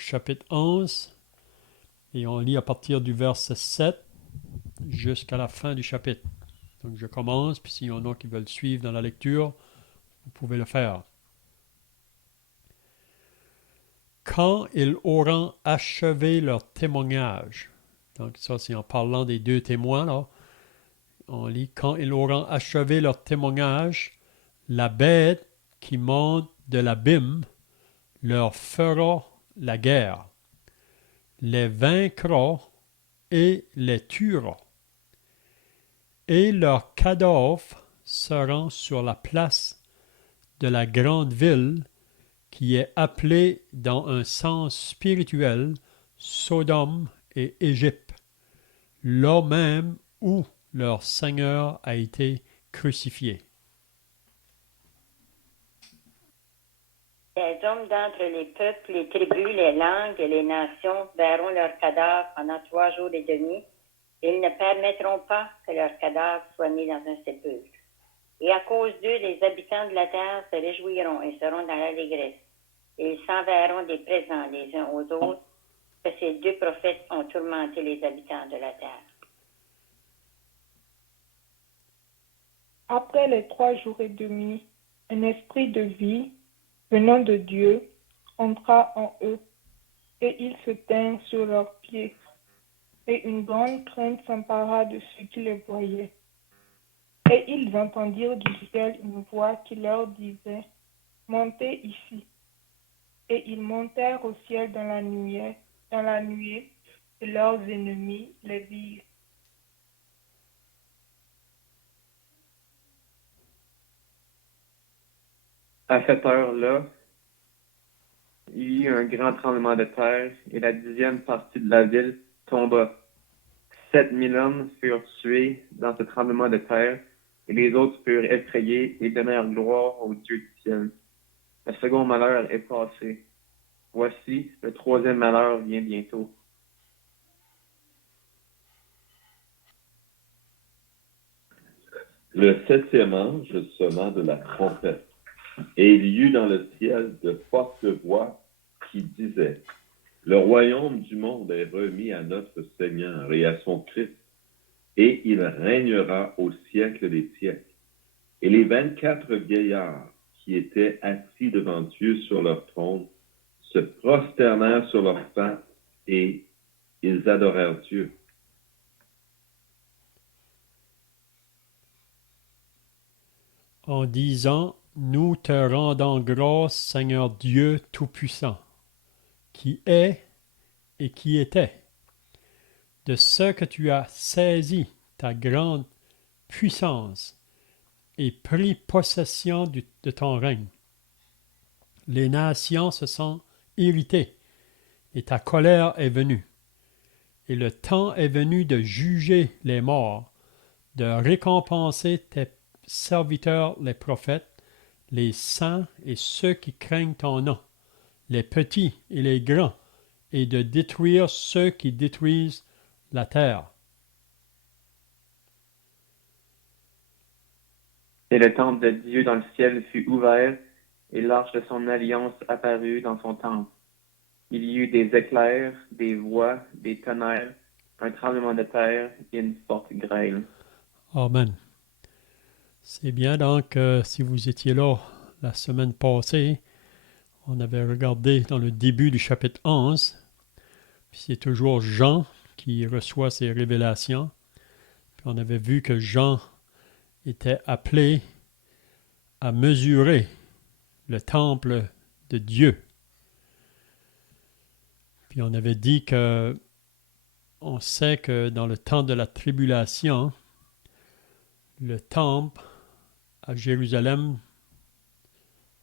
chapitre 11 et on lit à partir du verset 7 jusqu'à la fin du chapitre. Donc je commence, puis s'il y en a qui veulent suivre dans la lecture, vous pouvez le faire. Quand ils auront achevé leur témoignage, donc ça c'est en parlant des deux témoins là, on lit quand ils auront achevé leur témoignage, la bête qui monte de l'abîme leur fera la guerre, les vaincra et les tuera, et leurs cadavres seront sur la place de la grande ville qui est appelée dans un sens spirituel Sodome et Égypte, là même où leur Seigneur a été crucifié. Les hommes d'entre les peuples, les tribus, les langues et les nations verront leurs cadavres pendant 3 jours et demi, et ils ne permettront pas que leurs cadavres soient mis dans un sépulcre. Et à cause d'eux, les habitants de la terre se réjouiront et seront dans l'allégresse. Et ils s'enverront des présents les uns aux autres, que ces 2 prophètes ont tourmenté les habitants de la terre. Après les 3 jours et demi, un esprit de vie, venant de Dieu, entra en eux, et ils se tinrent sur leurs pieds, et une grande crainte s'empara de ceux qui les voyaient. Et ils entendirent du ciel une voix qui leur disait, « Montez ici. » Et ils montèrent au ciel dans la nuée, et leurs ennemis les virent. À cette heure-là, il y eut un grand tremblement de terre, et la 10e partie de la ville tomba. 7000 hommes furent tués dans ce tremblement de terre, et les autres furent effrayés et donnèrent gloire au Dieu du ciel. Le second malheur est passé. Voici, le 3e malheur vient bientôt. Le 7e ange sonna de la trompette, et il y eut dans le ciel de fortes voix qui disaient, « Le royaume du monde est remis à notre Seigneur et à son Christ, et il régnera au siècle des siècles. » Et les 24 vieillards qui étaient assis devant Dieu sur leur trône se prosternèrent sur leurs faces et ils adorèrent Dieu. En disant, nous te rendons grâce, Seigneur Dieu Tout-Puissant, qui est et qui était, de ce que tu as saisi ta grande puissance et pris possession de ton règne. Les nations se sont irritées et ta colère est venue. Et le temps est venu de juger les morts, de récompenser tes serviteurs les prophètes, les saints et ceux qui craignent ton nom, les petits et les grands, et de détruire ceux qui détruisent la terre. Et le temple de Dieu dans le ciel fut ouvert, et l'arche de son alliance apparut dans son temple. Il y eut des éclairs, des voix, des tonnerres, un tremblement de terre et une forte grêle. Amen. C'est bien donc, si vous étiez là la semaine passée, on avait regardé dans le début du chapitre 11, puis c'est toujours Jean qui reçoit ces révélations. Puis on avait vu que Jean était appelé à mesurer le temple de Dieu. Puis on avait dit que on sait que dans le temps de la tribulation, le temple à Jérusalem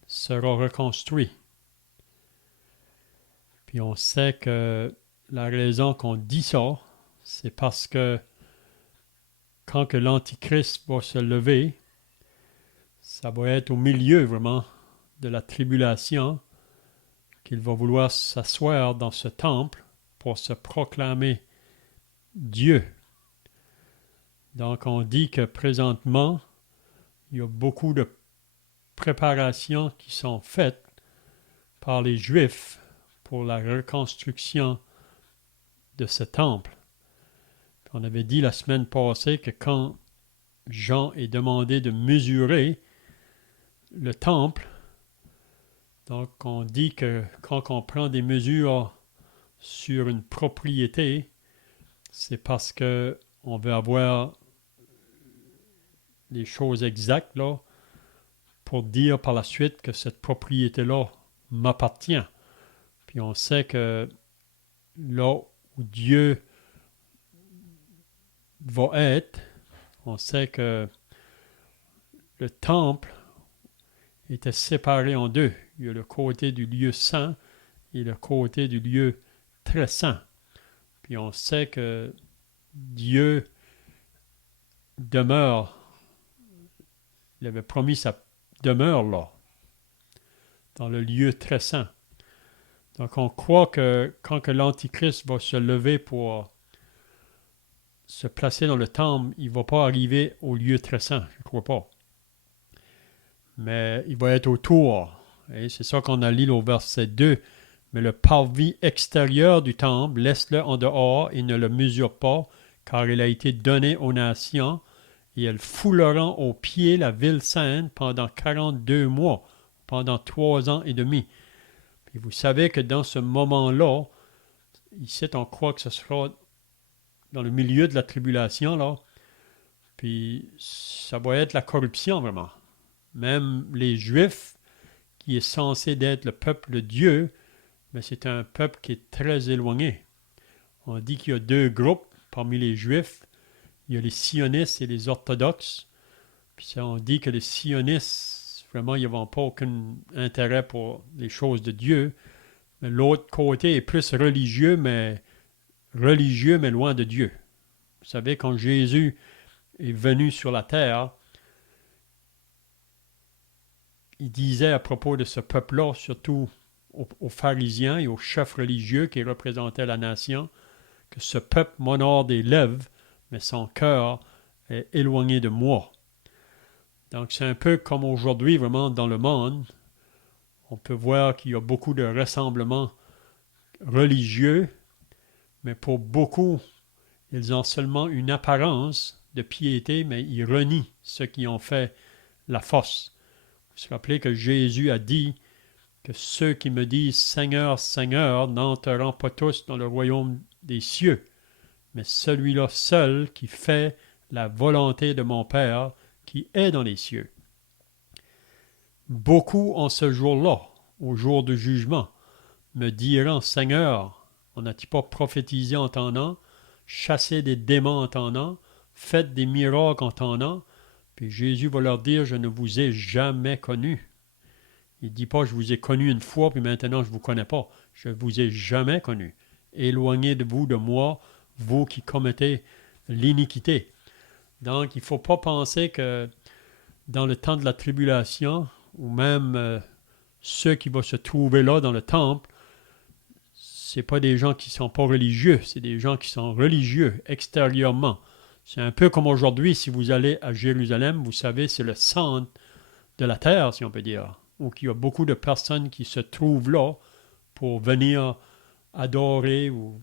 sera reconstruit. Puis on sait que la raison qu'on dit ça, c'est parce que quand que l'Antichrist va se lever, ça va être au milieu vraiment de la tribulation qu'il va vouloir s'asseoir dans ce temple pour se proclamer Dieu. Donc on dit que présentement, il y a beaucoup de préparations qui sont faites par les Juifs pour la reconstruction de ce temple. On avait dit la semaine passée que quand Jean est demandé de mesurer le temple, donc on dit que quand on prend des mesures sur une propriété, c'est parce que on veut avoir les choses exactes là, pour dire par la suite que cette propriété-là m'appartient. Puis on sait que là où Dieu va être, on sait que le temple était séparé en deux. Il y a le côté du lieu saint et le côté du lieu très saint. Puis on sait que Dieu demeure, il avait promis sa demeure là, dans le lieu très saint. Donc on croit que quand que l'Antichrist va se lever pour se placer dans le temple, il ne va pas arriver au lieu très saint, je ne crois pas. Mais il va être autour. Et c'est ça qu'on a lu au verset 2. Mais le parvis extérieur du temple, laisse-le en dehors et ne le mesure pas, car il a été donné aux nations, et elles fouleront aux pieds la ville sainte pendant 42 mois, pendant 3 ans et demi. Et vous savez que dans ce moment-là, ici on croit que ce sera dans le milieu de la tribulation, là, puis ça va être la corruption vraiment. Même les Juifs, qui est censé être le peuple de Dieu, mais c'est un peuple qui est très éloigné. On dit qu'il y a 2 groupes parmi les Juifs. Il y a les sionistes et les orthodoxes. Puis ça, on dit que les sionistes, vraiment, ils n'ont pas aucun intérêt pour les choses de Dieu. Mais l'autre côté est plus religieux, mais loin de Dieu. Vous savez, quand Jésus est venu sur la terre, il disait à propos de ce peuple-là, surtout aux pharisiens et aux chefs religieux qui représentaient la nation, que ce peuple m'honore des lèvres, mais son cœur est éloigné de moi. Donc c'est un peu comme aujourd'hui, vraiment, dans le monde. On peut voir qu'il y a beaucoup de rassemblements religieux, mais pour beaucoup, ils ont seulement une apparence de piété, mais ils renient ceux qui ont fait la force. Vous vous rappelez que Jésus a dit que ceux qui me disent « Seigneur, Seigneur » n'entreront pas tous dans le royaume des cieux, mais celui-là seul qui fait la volonté de mon Père qui est dans les cieux. Beaucoup en ce jour-là, au jour du jugement, me diront « Seigneur, on n'a-t-il pas prophétisé en ton nom, chassé des démons en ton nom, fait des miracles en ton nom ?» Puis Jésus va leur dire « Je ne vous ai jamais connu. » Il ne dit pas « Je vous ai connu une fois, puis maintenant je ne vous connais pas. Je ne vous ai jamais connu. Éloignez de vous de moi, vous qui commettez l'iniquité. » Donc, il ne faut pas penser que dans le temps de la tribulation, ou même ceux qui vont se trouver là dans le temple, ce pas des gens qui ne sont pas religieux, c'est des gens qui sont religieux extérieurement. C'est un peu comme aujourd'hui, si vous allez à Jérusalem, vous savez, c'est le centre de la terre, si on peut dire, où il y a beaucoup de personnes qui se trouvent là pour venir adorer ou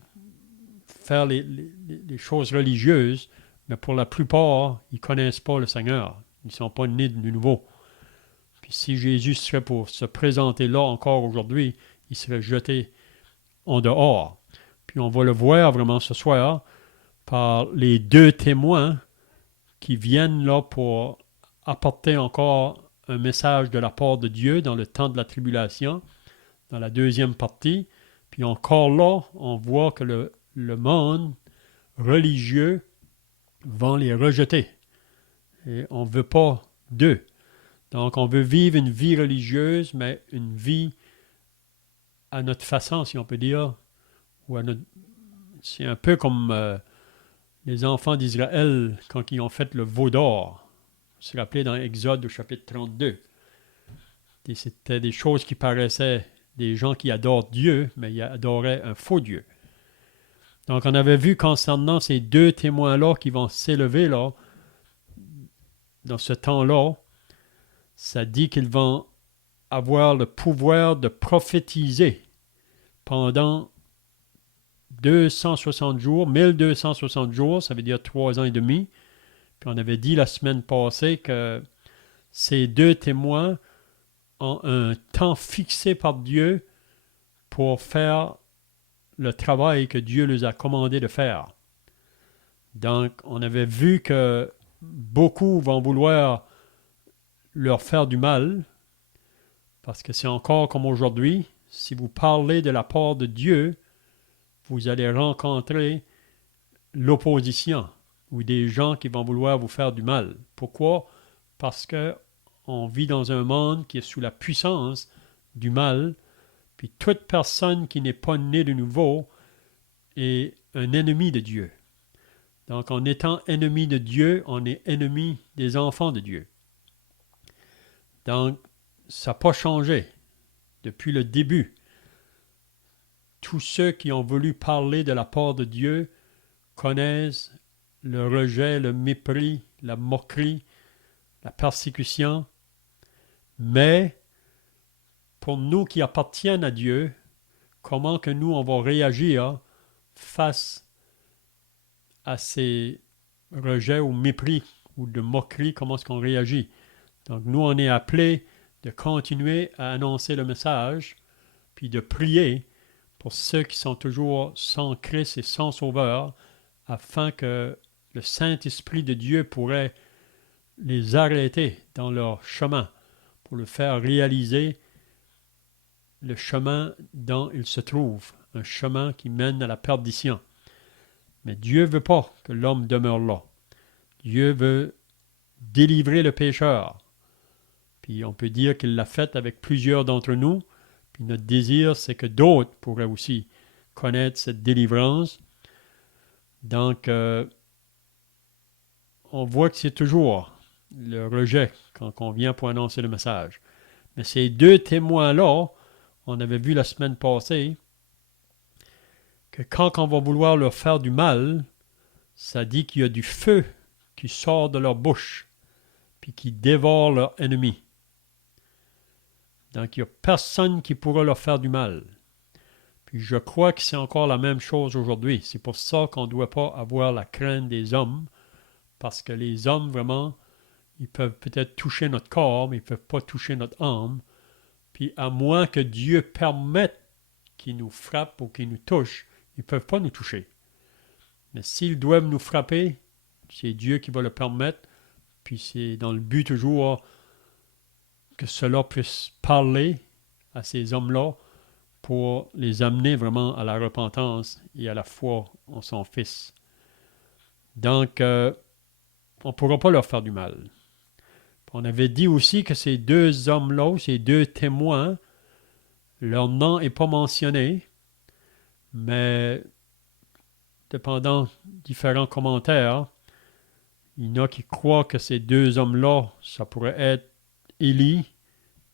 faire les choses religieuses, mais pour la plupart, ils ne connaissent pas le Seigneur. Ils ne sont pas nés de nouveau. Puis si Jésus serait pour se présenter là encore aujourd'hui, il serait jeté en dehors. Puis on va le voir vraiment ce soir par les 2 témoins qui viennent là pour apporter encore un message de la part de Dieu dans le temps de la tribulation, dans la 2e partie. Puis encore là, on voit que le monde religieux va les rejeter. Et on ne veut pas d'eux. Donc on veut vivre une vie religieuse, mais une vie à notre façon, si on peut dire. Ou à notre... C'est un peu comme les enfants d'Israël quand ils ont fait le veau d'or. C'est rappelé dans Exode au chapitre 32. Et c'était des choses qui paraissaient des gens qui adorent Dieu, mais ils adoraient un faux Dieu. Donc on avait vu concernant ces 2 témoins-là qui vont s'élever là, dans ce temps-là, ça dit qu'ils vont avoir le pouvoir de prophétiser pendant 260 jours, 1260 jours, ça veut dire 3 ans et demi. Puis on avait dit la semaine passée que ces deux témoins ont un temps fixé par Dieu pour faire le travail que Dieu leur a commandé de faire. Donc, on avait vu que beaucoup vont vouloir leur faire du mal, parce que c'est encore comme aujourd'hui, si vous parlez de la part de Dieu, vous allez rencontrer l'opposition ou des gens qui vont vouloir vous faire du mal. Pourquoi? Parce que on vit dans un monde qui est sous la puissance du mal, puis toute personne qui n'est pas née de nouveau est un ennemi de Dieu. Donc, en étant ennemi de Dieu, on est ennemi des enfants de Dieu. Donc, ça n'a pas changé depuis le début. Tous ceux qui ont voulu parler de la part de Dieu connaissent le rejet, le mépris, la moquerie, la persécution. Mais, pour nous qui appartiennent à Dieu, comment que nous, on va réagir face à ces rejets ou mépris ou de moquerie, comment est-ce qu'on réagit? Donc, nous, on est appelés de continuer à annoncer le message, puis de prier pour ceux qui sont toujours sans Christ et sans Sauveur, afin que le Saint-Esprit de Dieu pourrait les arrêter dans leur chemin, pour le faire réaliser le chemin dont ils se trouvent, un chemin qui mène à la perdition. Mais Dieu ne veut pas que l'homme demeure là. Dieu veut délivrer le pécheur. Puis on peut dire qu'il l'a fait avec plusieurs d'entre nous. Puis notre désir, c'est que d'autres pourraient aussi connaître cette délivrance. Donc, on voit que c'est toujours le rejet quand on vient pour annoncer le message. Mais ces deux témoins-là, on avait vu la semaine passée, que quand on va vouloir leur faire du mal, ça dit qu'il y a du feu qui sort de leur bouche, puis qui dévore leur ennemi. Donc, il n'y a personne qui pourra leur faire du mal. Puis je crois que c'est encore la même chose aujourd'hui. C'est pour ça qu'on ne doit pas avoir la crainte des hommes, parce que les hommes, vraiment, ils peuvent peut-être toucher notre corps, mais ils ne peuvent pas toucher notre âme. Puis à moins que Dieu permette qu'ils nous frappent ou qu'ils nous touchent, ils ne peuvent pas nous toucher. Mais s'ils doivent nous frapper, c'est Dieu qui va le permettre, puis c'est dans le but toujours que cela puisse parler à ces hommes-là pour les amener vraiment à la repentance et à la foi en son Fils. Donc, on ne pourra pas leur faire du mal. On avait dit aussi que ces deux hommes-là, ces deux témoins, leur nom n'est pas mentionné, mais dépendant différents commentaires, il y en a qui croient que ces deux hommes-là, ça pourrait être Élie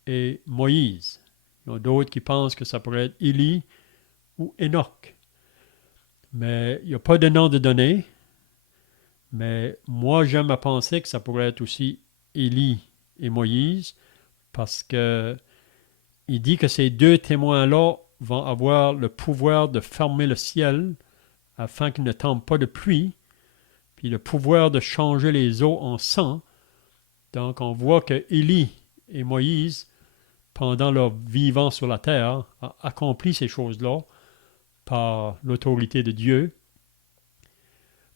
et Moïse. Il y en a d'autres qui pensent que ça pourrait être Élie ou Enoch. Mais il n'y a pas de nom de donné. Mais moi, j'aime à penser que ça pourrait être aussi Élie et Moïse, parce que il dit que ces deux témoins-là vont avoir le pouvoir de fermer le ciel afin qu'il ne tombe pas de pluie, puis le pouvoir de changer les eaux en sang. Donc, on voit que Élie et Moïse, pendant leur vivant sur la terre, ont accompli ces choses-là par l'autorité de Dieu.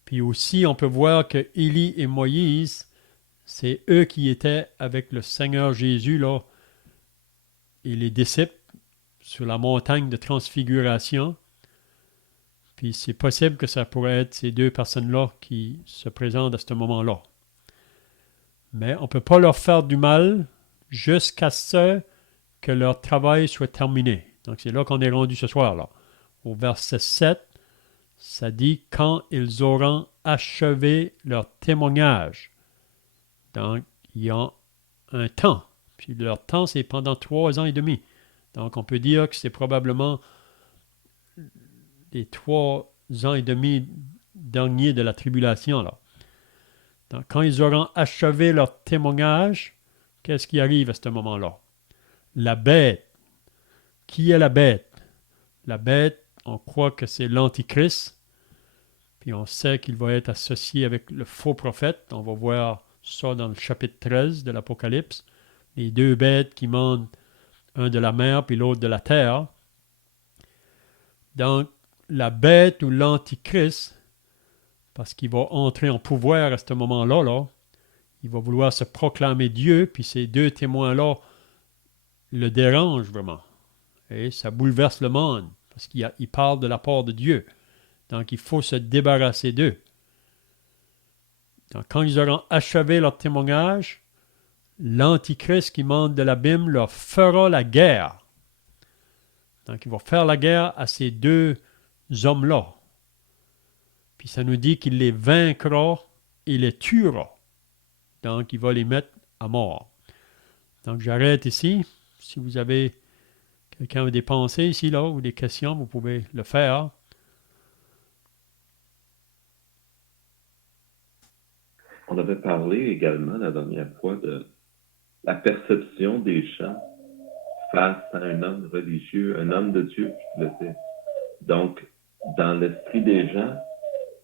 Puis aussi, on peut voir que Élie et Moïse, c'est eux qui étaient avec le Seigneur Jésus là, et les disciples sur la montagne de transfiguration. Puis c'est possible que ça pourrait être ces deux personnes-là qui se présentent à ce moment-là. Mais on ne peut pas leur faire du mal jusqu'à ce que leur travail soit terminé. Donc c'est là qu'on est rendu ce soir, là. Au verset 7, ça dit « Quand ils auront achevé leur témoignage ». Donc, il y a un temps. Puis leur temps, c'est pendant 3 ans et demi. Donc, on peut dire que c'est probablement les 3 ans et demi derniers de la tribulation, là. Donc, quand ils auront achevé leur témoignage, qu'est-ce qui arrive à ce moment-là? La bête. Qui est la bête? la bête, on croit que c'est l'Antichrist, puis on sait qu'il va être associé avec le faux prophète. On va voir ça dans le chapitre 13 de l'Apocalypse. Les deux bêtes qui montent, un de la mer puis l'autre de la terre. Donc, la bête ou l'Antichrist, parce qu'il va entrer en pouvoir à ce moment-là, là, il va vouloir se proclamer Dieu, puis ces deux témoins-là le dérangent vraiment. Et ça bouleverse le monde, parce qu'il parle de la part de Dieu. Donc, il faut se débarrasser d'eux. Donc, quand ils auront achevé leur témoignage, l'Antichrist qui monte de l'abîme leur fera la guerre. Donc, il va faire la guerre à ces deux hommes-là. Puis ça nous dit qu'il les vaincra et les tuera. Donc, il va les mettre à mort. Donc, j'arrête ici. Si vous avez quelqu'un a des pensées ici, là, ou des questions, vous pouvez le faire. On avait parlé également la dernière fois de la perception des gens face à un homme religieux, un homme de Dieu, je le sais. Donc, dans l'esprit des gens,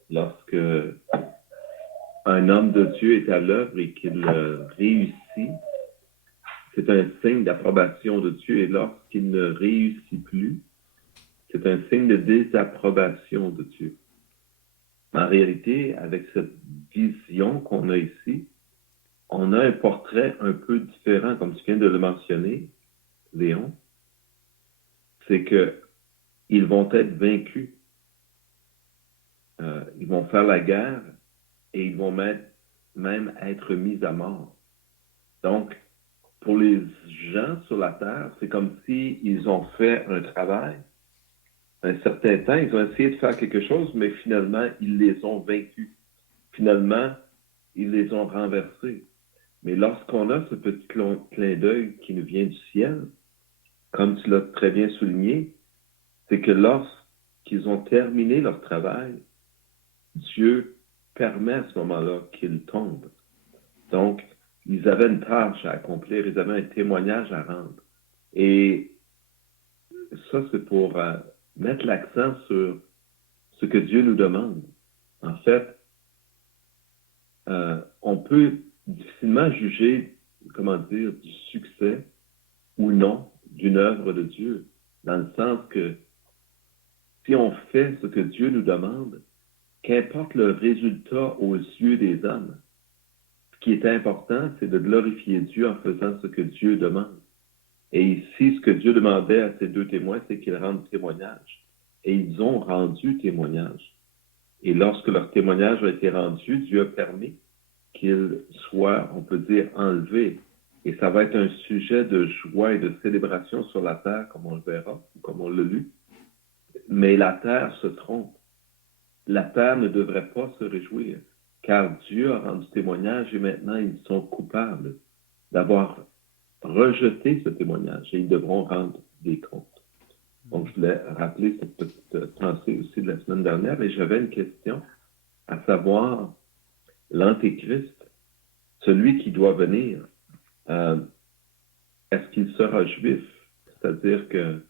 lorsque un homme de Dieu est à l'œuvre et qu'il réussit, c'est un signe d'approbation de Dieu. Et lorsqu'il ne réussit plus, c'est un signe de désapprobation de Dieu. En réalité, avec cette vision qu'on a ici, on a un portrait un peu différent, comme tu viens de le mentionner, Léon. C'est qu'ils vont être vaincus. Ils vont faire la guerre et ils vont même être mis à mort. Donc, pour les gens sur la terre, c'est comme s'ils ont fait un travail. Un certain temps, ils ont essayé de faire quelque chose, mais finalement, ils les ont vaincus. Finalement, ils les ont renversés. Mais lorsqu'on a ce petit clin d'œil qui nous vient du ciel, comme tu l'as très bien souligné, c'est que lorsqu'ils ont terminé leur travail, Dieu permet à ce moment-là qu'ils tombent. Donc, ils avaient une tâche à accomplir, ils avaient un témoignage à rendre. Et ça, c'est pour mettre l'accent sur ce que Dieu nous demande. En fait, on peut difficilement juger, du succès ou non d'une œuvre de Dieu, dans le sens que si on fait ce que Dieu nous demande, qu'importe le résultat aux yeux des hommes, ce qui est important, c'est de glorifier Dieu en faisant ce que Dieu demande. Et ici, ce que Dieu demandait à ces deux témoins, c'est qu'ils rendent témoignage. Et ils ont rendu témoignage. Et lorsque leur témoignage a été rendu, Dieu a permis qu'ils soient, on peut dire, enlevés. Et ça va être un sujet de joie et de célébration sur la terre, comme on le verra, comme on l'a lu. Mais la terre se trompe. La terre ne devrait pas se réjouir, car Dieu a rendu témoignage et maintenant ils sont coupables d'avoir rejeté ce témoignage et ils devront rendre des comptes. Donc, je voulais rappeler cette petite pensée aussi de la semaine dernière et j'avais une question, à savoir l'Antéchrist, celui qui doit venir, est-ce qu'il sera juif? C'est-à-dire que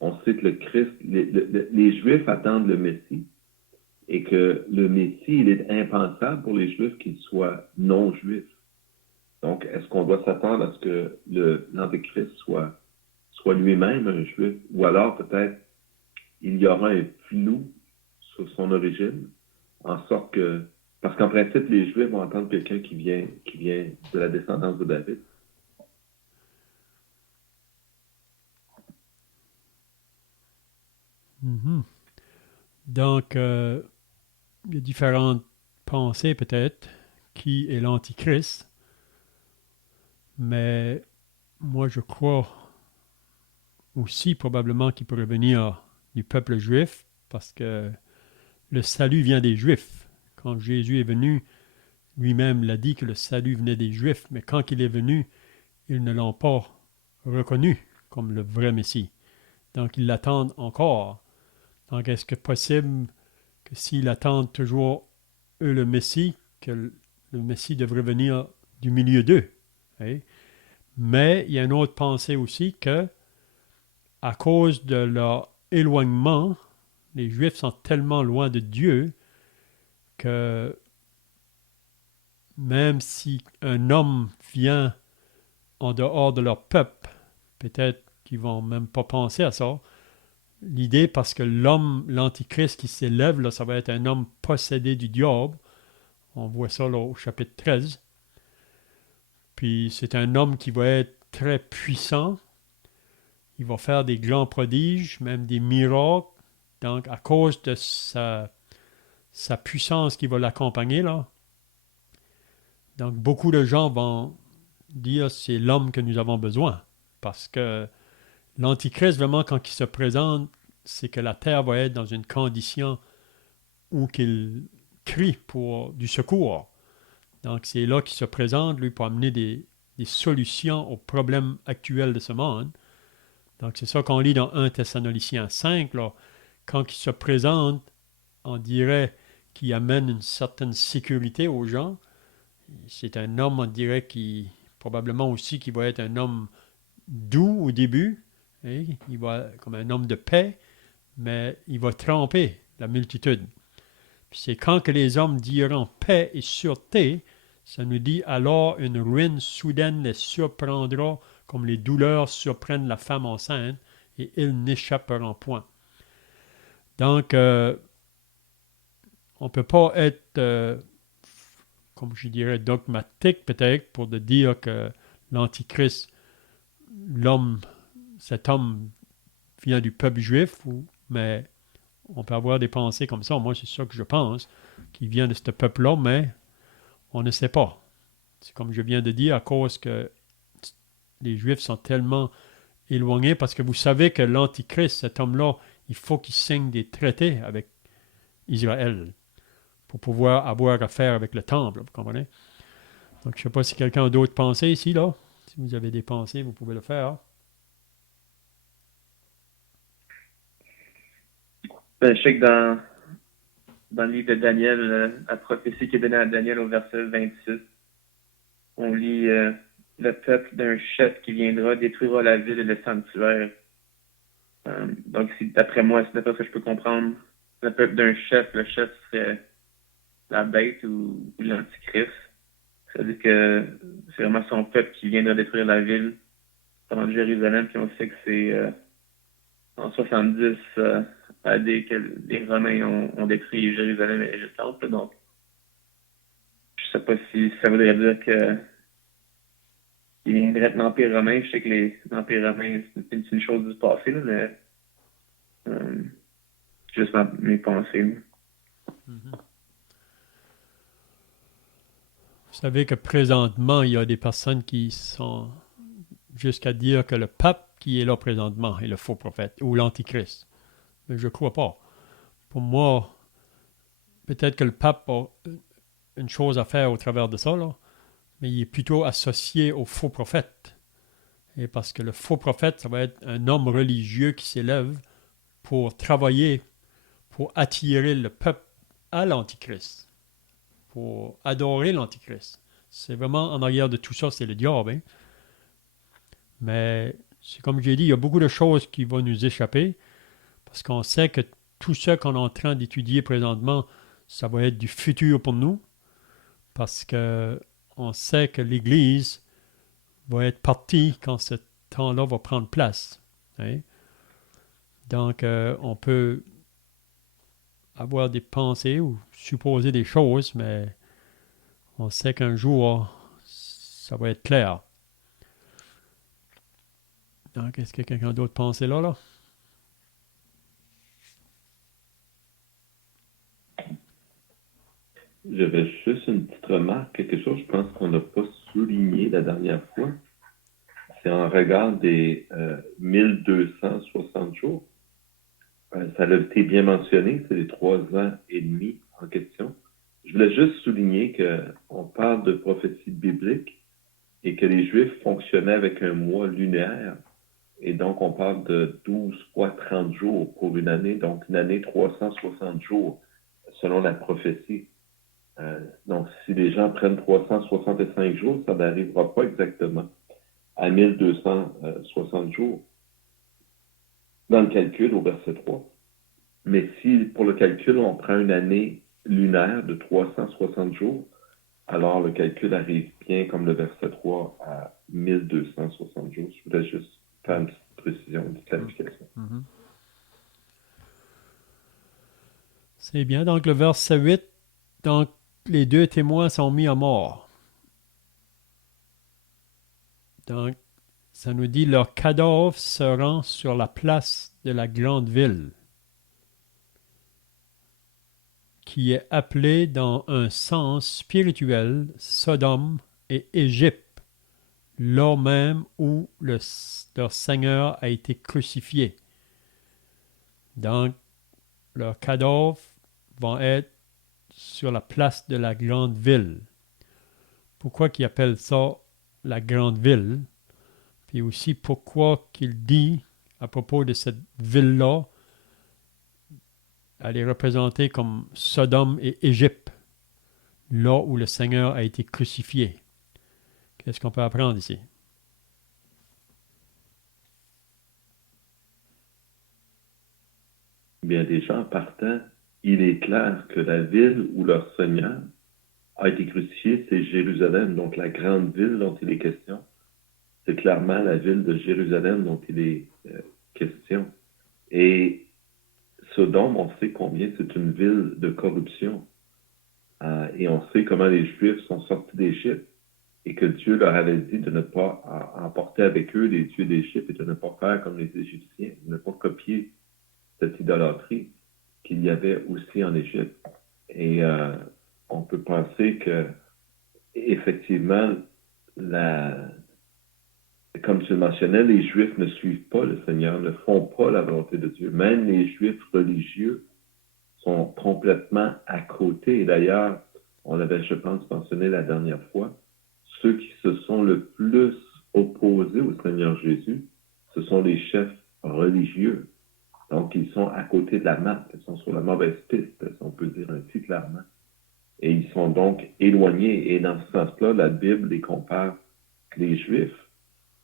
on sait que le Christ, les Juifs attendent le Messie et que le Messie, il est impensable pour les Juifs qu'il soit non-juif. Donc, est-ce qu'on doit s'attendre à ce que l'Antéchrist soit lui-même un Juif? Ou alors, peut-être, il y aura un flou sur son origine, en sorte que... Parce qu'en principe, les Juifs vont entendre quelqu'un qui vient de la descendance de David. Mm-hmm. Donc, il y a différentes pensées peut-être qui est l'Antichrist, mais moi je crois aussi probablement qu'il pourrait venir du peuple juif parce que le salut vient des Juifs. Quand Jésus est venu, lui-même l'a dit que le salut venait des Juifs, mais quand il est venu, ils ne l'ont pas reconnu comme le vrai Messie. Donc ils l'attendent encore. Donc est-ce que possible que s'ils attendent toujours eux le Messie, que le Messie devrait venir du milieu d'eux? Hein? Mais il y a une autre pensée aussi que à cause de leur éloignement, les Juifs sont tellement loin de Dieu que même si un homme vient en dehors de leur peuple, peut-être qu'ils vont même pas penser à ça. L'idée, parce que l'homme, l'Antichrist qui s'élève, là, ça va être un homme possédé du diable. On voit ça là, au chapitre 13. Puis c'est un homme qui va être très puissant. Il va faire des grands prodiges, même des miracles. Donc, à cause de sa puissance qui va l'accompagner, là. Donc, beaucoup de gens vont dire c'est l'homme que nous avons besoin. Parce que l'Antichrist, vraiment, quand il se présente, c'est que la terre va être dans une condition où qu'il crie pour du secours. Donc, c'est là qu'il se présente, lui, pour amener des solutions aux problèmes actuels de ce monde. Donc, c'est ça qu'on lit dans 1 Thessaloniciens 5, là. Quand il se présente, on dirait qu'il amène une certaine sécurité aux gens. C'est un homme, on dirait, qui probablement aussi qui va être un homme doux au début. Hein? Il va comme un homme de paix, mais il va tromper la multitude. Puis c'est quand que les hommes diront paix et sûreté, ça nous dit alors une ruine soudaine les surprendra comme les douleurs surprennent la femme enceinte et ils n'échapperont point. Donc, on ne peut pas être, comme je dirais, dogmatique peut-être pour de dire que l'Antichrist, cet homme vient du peuple juif, mais on peut avoir des pensées comme ça. Moi, c'est ça que je pense, qu'il vient de ce peuple-là, mais on ne sait pas. C'est comme je viens de dire, à cause que les Juifs sont tellement éloignés, parce que vous savez que l'Antichrist, cet homme-là, il faut qu'il signe des traités avec Israël pour pouvoir avoir affaire avec le temple, vous comprenez? Donc, je ne sais pas si quelqu'un a d'autres pensées ici, là. Si vous avez des pensées, vous pouvez le faire. Ben, je sais que dans le livre de Daniel, la prophétie qui est donnée à Daniel au verset 26, on lit le peuple d'un chef qui viendra détruira la ville et le sanctuaire. Donc, d'après moi, c'est pas ce que je peux comprendre. Le peuple d'un chef, le chef serait la bête ou l'antichrist. C'est-à-dire que c'est vraiment son peuple qui viendra détruire la ville pendant Jérusalem, puis on sait que c'est en 70 AD que les Romains ont détruit Jérusalem et le temple. Donc, je sais pas si ça voudrait dire que il viendrait de l'Empire romain. Je sais que l'Empire romain, c'est une chose du passé, là, mais juste mes pensées. Mm-hmm. Vous savez que présentement, il y a des personnes qui sont jusqu'à dire que le pape qui est là présentement est le faux prophète ou l'antichrist. Mais je ne crois pas. Pour moi, peut-être que le pape a une chose à faire au travers de ça, là, mais il est plutôt associé au faux prophète. Et parce que le faux prophète, ça va être un homme religieux qui s'élève pour travailler, pour attirer le peuple à l'antichrist, pour adorer l'antichrist. C'est vraiment en arrière de tout ça, c'est le diable. Hein? Mais c'est comme j'ai dit, il y a beaucoup de choses qui vont nous échapper parce qu'on sait que tout ce qu'on est en train d'étudier présentement, ça va être du futur pour nous parce qu'on sait que l'Église va être partie quand ce temps-là va prendre place. Hein? Donc, on peut avoir des pensées ou supposer des choses, mais on sait qu'un jour, ça va être clair. Donc, est-ce que quelqu'un d'autre pensait là? J'avais juste une petite remarque, quelque chose, je pense qu'on n'a pas souligné la dernière fois. C'est en regard des 1260 jours. Ça a été bien mentionné, c'est les 3 ans et demi en question. Je voulais juste souligner qu'on parle de prophétie biblique et que les Juifs fonctionnaient avec un mois lunaire. Et donc, on parle de 12 fois 30 jours pour une année, donc une année 360 jours, selon la prophétie. Donc, si les gens prennent 365 jours, ça n'arrivera pas exactement à 1260 jours. dans le calcul au verset 3. Mais si pour le calcul, on prend une année lunaire de 360 jours, alors le calcul arrive bien comme le verset 3 à 1260 jours. Je voulais juste faire une petite précision, une petite clarification. C'est bien. Donc, le verset 8, donc, les deux témoins sont mis à mort. Donc, ça nous dit leur cadavre se rend sur la place de la grande ville, qui est appelée dans un sens spirituel Sodome et Égypte, là même où leur Seigneur a été crucifié. Donc, leurs cadavres vont être sur la place de la grande ville. Pourquoi qu'ils appellent ça la grande ville? Puis aussi pourquoi qu'il dit à propos de cette ville-là, elle est représentée comme Sodome et Égypte, là où le Seigneur a été crucifié. Qu'est-ce qu'on peut apprendre ici? Bien déjà, en partant, il est clair que la ville où leur Seigneur a été crucifié, c'est Jérusalem, donc la grande ville dont il est question. C'est clairement la ville de Jérusalem dont il est question. Et Sodome, on sait combien c'est une ville de corruption. Et on sait comment les Juifs sont sortis d'Égypte et que Dieu leur avait dit de ne pas emporter avec eux les dieux d'Égypte et de ne pas faire comme les Égyptiens, de ne pas copier cette idolâtrie qu'il y avait aussi en Égypte. Et on peut penser que, effectivement, comme tu le mentionnais, les Juifs ne suivent pas le Seigneur, ne font pas la volonté de Dieu. Même les Juifs religieux sont complètement à côté. Et d'ailleurs, on l'avait, je pense, mentionné la dernière fois, ceux qui se sont le plus opposés au Seigneur Jésus, ce sont les chefs religieux. Donc, ils sont à côté de la map, ils sont sur la mauvaise piste, si on peut dire ainsi clairement. Et ils sont donc éloignés. Et dans ce sens-là, la Bible les compare, les Juifs,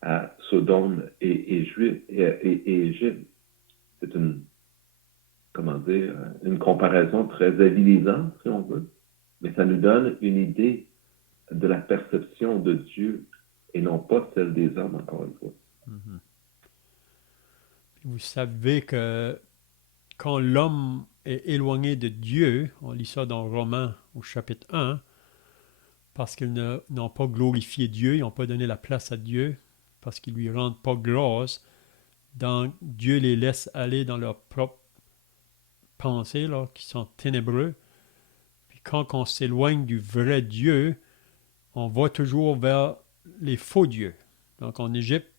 à Sodome et Égypte. C'est une comparaison très avilisante, si on veut, mais ça nous donne une idée de la perception de Dieu et non pas celle des hommes, encore une fois. Mm-hmm. Vous savez que quand l'homme est éloigné de Dieu, on lit ça dans Romains au chapitre 1, parce qu'ils n'ont pas glorifié Dieu, ils n'ont pas donné la place à Dieu, parce qu'ils ne lui rendent pas grâce, donc Dieu les laisse aller dans leurs propres pensées, là, qui sont ténébreux. Puis quand on s'éloigne du vrai Dieu, on va toujours vers les faux dieux. Donc en Égypte,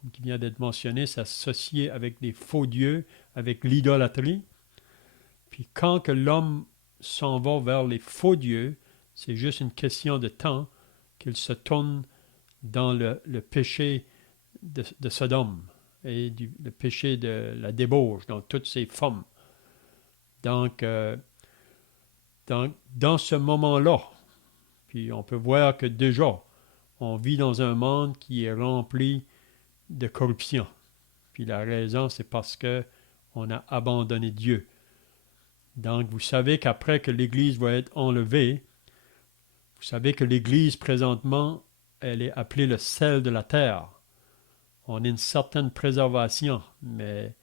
comme qui vient d'être mentionné, s'associer avec des faux dieux, avec l'idolâtrie. Puis quand que l'homme s'en va vers les faux dieux, c'est juste une question de temps qu'il se tourne dans le péché de Sodome et le péché de la débauche dans toutes ses formes. Donc, dans ce moment-là, puis on peut voir que déjà, on vit dans un monde qui est rempli de corruption. Puis la raison, c'est parce qu'on a abandonné Dieu. Donc, vous savez qu'après que l'Église va être enlevée, vous savez que l'Église, présentement, elle est appelée le sel de la terre. On a une certaine préservation, mais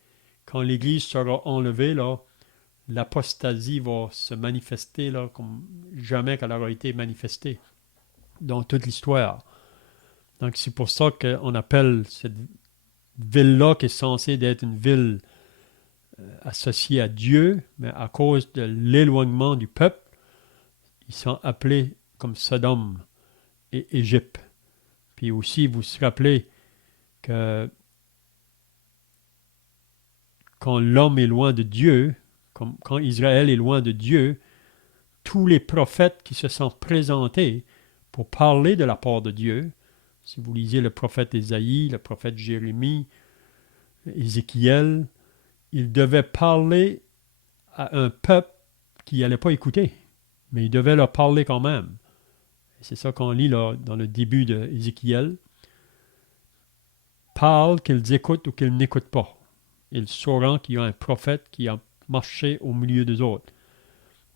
quand l'Église sera enlevée, là, l'apostasie va se manifester là, comme jamais qu'elle aura été manifestée dans toute l'histoire. Donc, c'est pour ça qu'on appelle cette ville-là, qui est censée être une ville associée à Dieu, mais à cause de l'éloignement du peuple, ils sont appelés comme Sodome et Égypte. Puis aussi, vous vous rappelez que quand l'homme est loin de Dieu, quand Israël est loin de Dieu, tous les prophètes qui se sont présentés pour parler de la part de Dieu, si vous lisez le prophète Ésaïe, le prophète Jérémie, Ézéchiel, ils devaient parler à un peuple qui n'allait pas écouter, mais ils devaient leur parler quand même. C'est ça qu'on lit là, dans le début d'Ézéchiel. Parle qu'ils écoutent ou qu'ils n'écoutent pas. Ils sauront qu'il y a un prophète qui a marché au milieu des autres.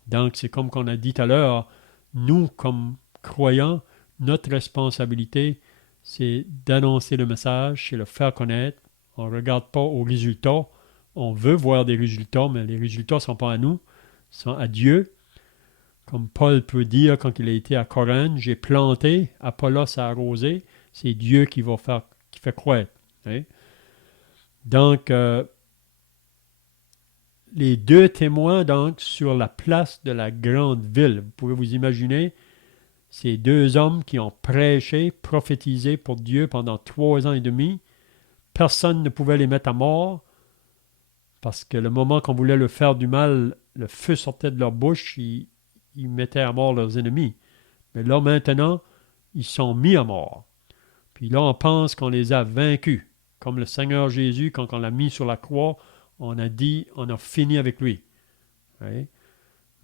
Donc, c'est comme qu'on a dit tout à l'heure, nous, comme croyants, notre responsabilité, c'est d'annoncer le message, c'est le faire connaître. On ne regarde pas aux résultats. On veut voir des résultats, mais les résultats ne sont pas à nous, sont à Dieu. Comme Paul peut dire quand il a été à Corinthe, j'ai planté, Apollos a arrosé, c'est Dieu qui fait croître. Hein? Donc, les deux témoins donc sur la place de la grande ville. Vous pouvez vous imaginer ces deux hommes qui ont prêché, prophétisé pour Dieu pendant 3 ans et demi. Personne ne pouvait les mettre à mort parce que le moment qu'on voulait leur faire du mal, le feu sortait de leur bouche, ils mettaient à mort leurs ennemis. Mais là maintenant, ils sont mis à mort. Puis là, on pense qu'on les a vaincus. Comme le Seigneur Jésus, quand on l'a mis sur la croix, on a dit, on a fini avec lui. Oui?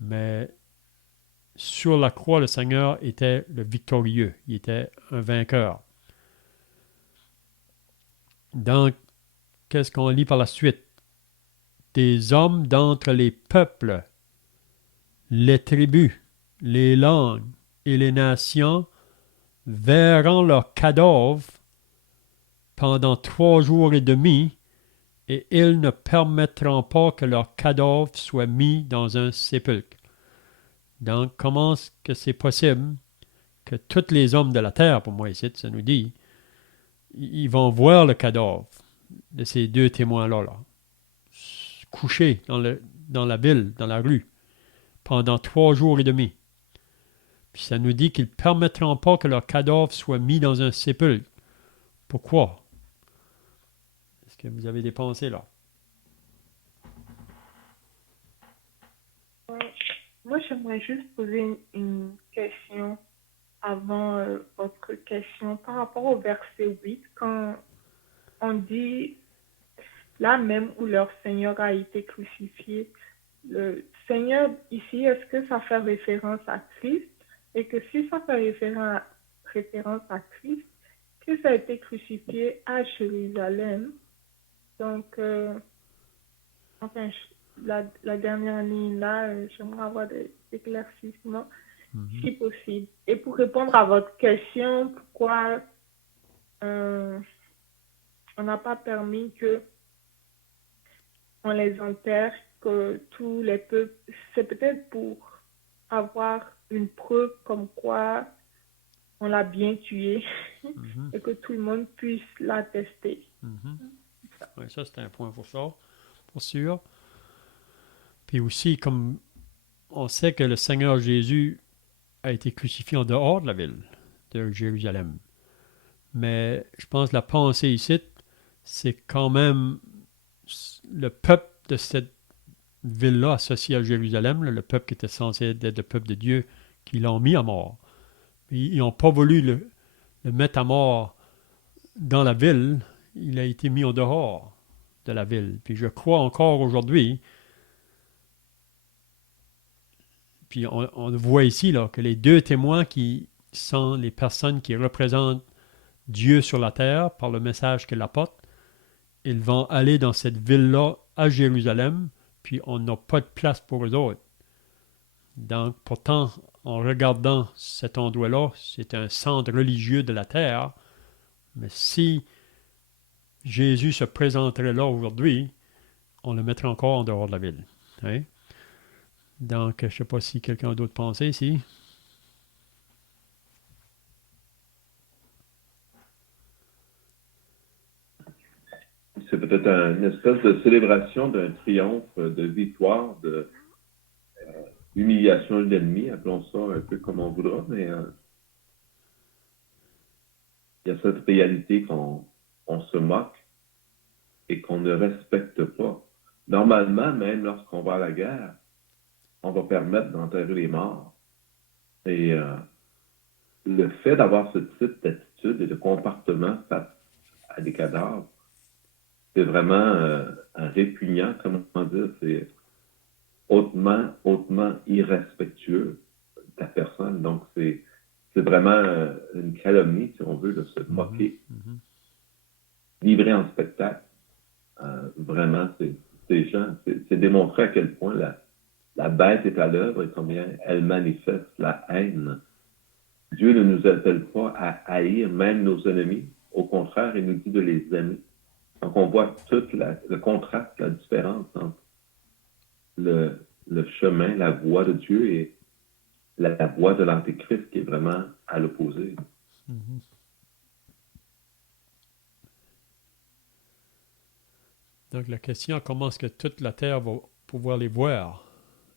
Mais sur la croix, le Seigneur était le victorieux. Il était un vainqueur. Donc, qu'est-ce qu'on lit par la suite? Des hommes d'entre les peuples, les tribus, les langues et les nations verront leurs cadavres pendant 3 jours et demi, et ils ne permettront pas que leurs cadavres soient mis dans un sépulcre. Donc, comment est-ce que c'est possible que tous les hommes de la terre, pour moi ici, ça nous dit, ils vont voir le cadavre de ces deux témoins-là, couchés dans la ville, dans la rue, pendant 3 jours et demi. Puis ça nous dit qu'ils ne permettront pas que leurs cadavres soient mis dans un sépulcre. Pourquoi? Est-ce que vous avez des pensées là? Moi, j'aimerais juste poser une question avant votre question par rapport au verset 8, quand on dit là même où leur Seigneur a été crucifié. Le Seigneur ici, est-ce que ça fait référence à Christ? Et que si ça fait référence à Christ, que ça a été crucifié à Jérusalem. Donc, enfin, la dernière ligne là, j'aimerais avoir des éclaircissements, si possible. Et pour répondre à votre question, pourquoi on n'a pas permis que on les enterre, que tous les peuples, c'est peut-être pour avoir une preuve comme quoi on l'a bien tué et que tout le monde puisse l'attester. Oui, ça c'est un point pour ça, pour sûr. Puis aussi, comme on sait que le Seigneur Jésus a été crucifié en dehors de la ville de Jérusalem. Mais je pense que la pensée ici, c'est quand même le peuple de cette ville-là associée à Jérusalem, le peuple qui était censé être le peuple de Dieu, qui l'ont mis à mort. Ils n'ont pas voulu le mettre à mort dans la ville, il a été mis en dehors de la ville. Puis je crois encore aujourd'hui, puis on voit ici là, que les deux témoins qui sont les personnes qui représentent Dieu sur la terre par le message qu'elle apporte, ils vont aller dans cette ville-là à Jérusalem, puis on n'a pas de place pour eux autres. Donc, pourtant, en regardant cet endroit-là, c'est un centre religieux de la terre, mais si Jésus se présenterait là aujourd'hui, on le mettrait encore en dehors de la ville. Hein? Donc, je ne sais pas si quelqu'un a d'autres pensées ici. C'est peut-être une espèce de célébration d'un triomphe, de victoire, de humiliation de l'ennemi, appelons ça un peu comme on voudra, mais il y a cette réalité qu'on se moque et qu'on ne respecte pas. Normalement, même lorsqu'on va à la guerre, on va permettre d'enterrer les morts. Et le fait d'avoir ce type d'attitude et de comportement face à des cadavres, c'est vraiment un répugnant, comment dire, c'est hautement irrespectueux de ta personne. Donc, c'est vraiment une calomnie, si on veut, de se moquer, livrer en spectacle vraiment ces gens. C'est démontrer à quel point la bête est à l'œuvre et combien elle manifeste la haine. Dieu ne nous appelle pas à haïr même nos ennemis. Au contraire, il nous dit de les aimer. Donc, on voit tout le contraste, la différence entre le chemin, la voie de Dieu et la voie de l'Antéchrist qui est vraiment à l'opposé. Mhm. Donc, la question, comment est-ce que toute la terre va pouvoir les voir?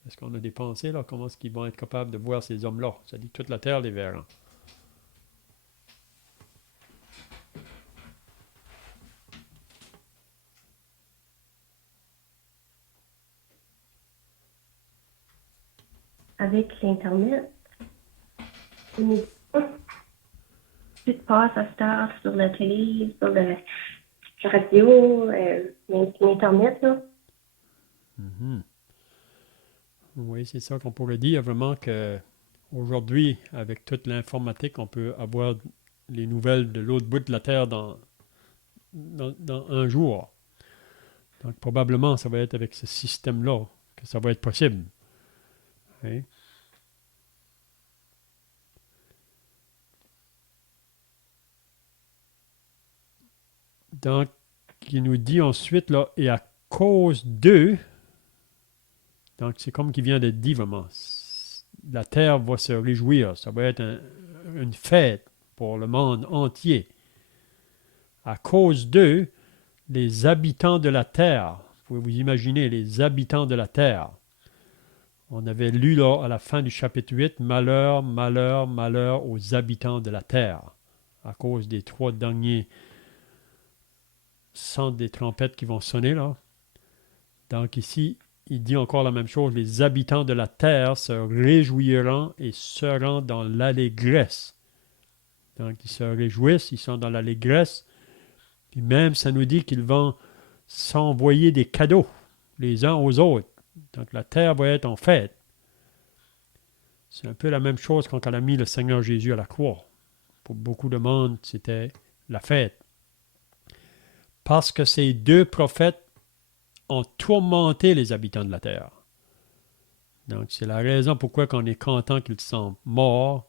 Est-ce qu'on a des pensées, là? Comment est-ce qu'ils vont être capables de voir ces hommes-là? Ça dit toute la terre les verra. Avec l'Internet, une tu te passes à cette heure sur la télé, sur la radio, l'Internet, là. Mhm. Oui, c'est ça qu'on pourrait dire vraiment que aujourd'hui, avec toute l'informatique, on peut avoir les nouvelles de l'autre bout de la Terre dans un jour. Donc, probablement, ça va être avec ce système-là que ça va être possible. Oui. Donc, il nous dit ensuite, là, et à cause d'eux, donc c'est comme qui vient d'être dit vraiment, la terre va se réjouir, ça va être une fête pour le monde entier. À cause d'eux, les habitants de la terre, vous pouvez vous imaginer les habitants de la terre. On avait lu là à la fin du chapitre 8, malheur, malheur, malheur aux habitants de la terre, à cause des 3 derniers sons des trompettes qui vont sonner là. Donc ici, il dit encore la même chose, les habitants de la terre se réjouiront et seront dans l'allégresse. Donc ils se réjouissent, ils sont dans l'allégresse. Puis même, ça nous dit qu'ils vont s'envoyer des cadeaux les uns aux autres. Donc la terre va être en fête. C'est un peu la même chose quand on a mis le Seigneur Jésus à la croix. Pour beaucoup de monde, c'était la fête. Parce que ces 2 prophètes ont tourmenté les habitants de la terre. Donc, c'est la raison pourquoi on est content qu'ils sont morts,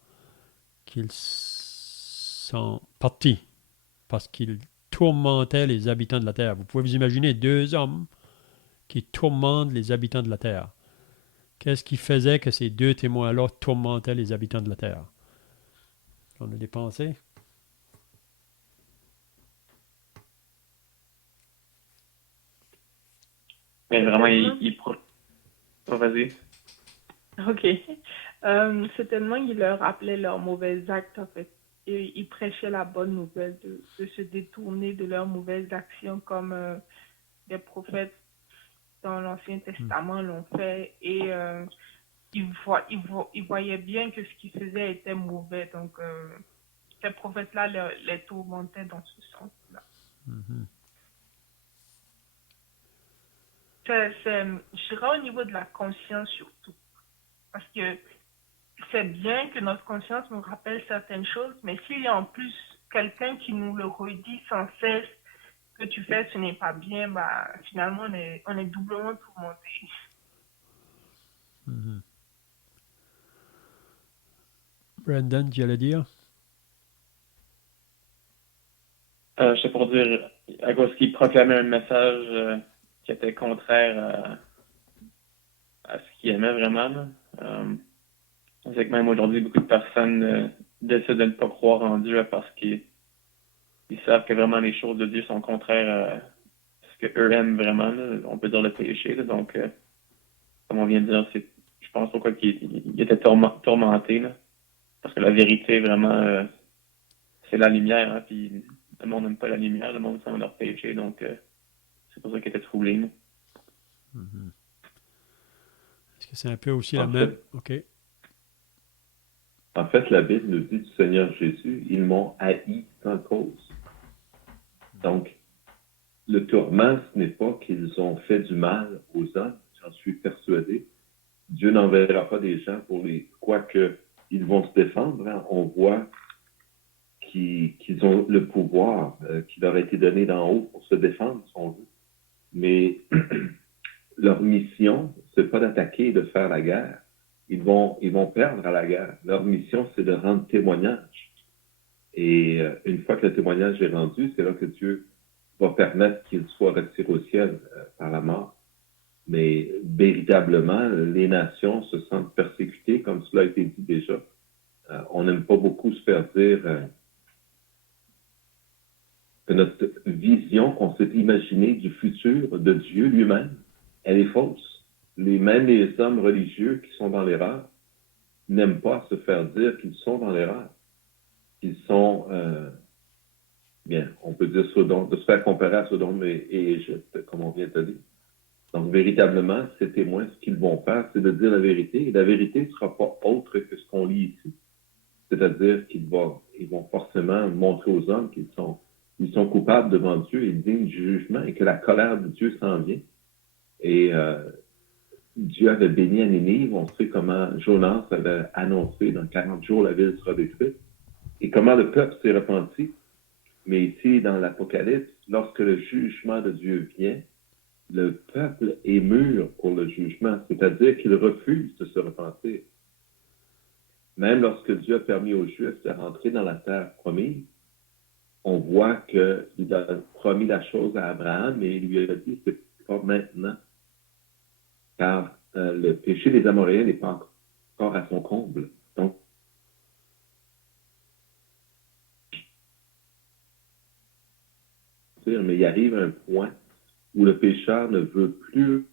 qu'ils sont partis. Parce qu'ils tourmentaient les habitants de la terre. Vous pouvez vous imaginer 2 hommes qui tourmentent les habitants de la terre. Qu'est-ce qui faisait que ces 2 témoins-là tourmentaient les habitants de la terre? On a des pensées? Mais vraiment, Oh, vas-y. Ok. Certainement, il leur rappelait leurs mauvais actes, en fait. Et ils prêchaient la bonne nouvelle de se détourner de leurs mauvaises actions, comme les prophètes dans l'Ancien Testament l'ont fait. Et ils voyaient bien que ce qu'ils faisaient était mauvais. Donc, ces prophètes-là les tourmentaient dans ce sens-là. Mhm. Je dirais au niveau de la conscience surtout. Parce que c'est bien que notre conscience nous rappelle certaines choses, mais s'il y a en plus quelqu'un qui nous le redit sans cesse que tu fais, ce n'est pas bien, bah, finalement, on est doublement tourmenté. Mhm. Brandon, tu allais dire? C'est pour dire, à cause qu'il proclamait un message qui était contraire à ce qu'il aimait vraiment. Là. C'est que même aujourd'hui, beaucoup de personnes décident de ne pas croire en Dieu parce qu'ils savent que vraiment les choses de Dieu sont contraires à ce qu'eux aiment vraiment. Là. On peut dire le péché. Là. Donc, comme on vient de dire, je pense pourquoi il était tourmenté. Là. Parce que la vérité, vraiment, c'est la lumière. Hein, puis le monde n'aime pas la lumière, le monde sent leur péché. Donc, c'est pour ça qu'il était troublé. Là. Mhm. Est-ce que c'est un peu aussi la En même? fait, OK. En fait, la Bible nous dit du Seigneur Jésus, ils m'ont haï sans cause. Donc, le tourment, ce n'est pas qu'ils ont fait du mal aux hommes, j'en suis persuadé. Dieu n'enverra pas des gens pour quoique ils vont se défendre. Hein. On voit qu'ils ont le pouvoir qui leur a été donné d'en haut pour se défendre, si on veut. Mais leur mission, c'est pas d'attaquer et de faire la guerre. Ils vont perdre à la guerre. Leur mission, c'est de rendre témoignage. Et une fois que le témoignage est rendu, c'est là que Dieu va permettre qu'il soit retiré au ciel par la mort. Mais véritablement, les nations se sentent persécutées, comme cela a été dit déjà. On n'aime pas beaucoup se faire dire que notre vision qu'on s'est imaginée du futur de Dieu lui-même, elle est fausse. Même les hommes religieux qui sont dans l'erreur n'aiment pas se faire dire qu'ils sont dans l'erreur, qu'ils sont, bien, on peut dire Sodome, de se faire comparer à Sodome et Égypte, comme on vient de dire. Donc, véritablement, ces témoins, ce qu'ils vont faire, c'est de dire la vérité. Et la vérité ne sera pas autre que ce qu'on lit ici. C'est-à-dire qu'ils vont forcément montrer aux hommes qu'ils sont coupables devant Dieu et dignes du jugement et que la colère de Dieu s'en vient. Et Dieu avait béni à Ninive. On sait comment Jonas avait annoncé dans 40 jours la ville sera détruite et comment le peuple s'est repenti. Mais ici, dans l'Apocalypse, lorsque le jugement de Dieu vient, le peuple est mûr pour le jugement, c'est-à-dire qu'il refuse de se repentir. Même lorsque Dieu a permis aux Juifs de rentrer dans la terre promise, on voit qu'il a promis la chose à Abraham et il lui a dit c'est pas maintenant, car le péché des Amoréens n'est pas encore à son comble. Donc, mais il arrive un point où le pécheur ne veut plus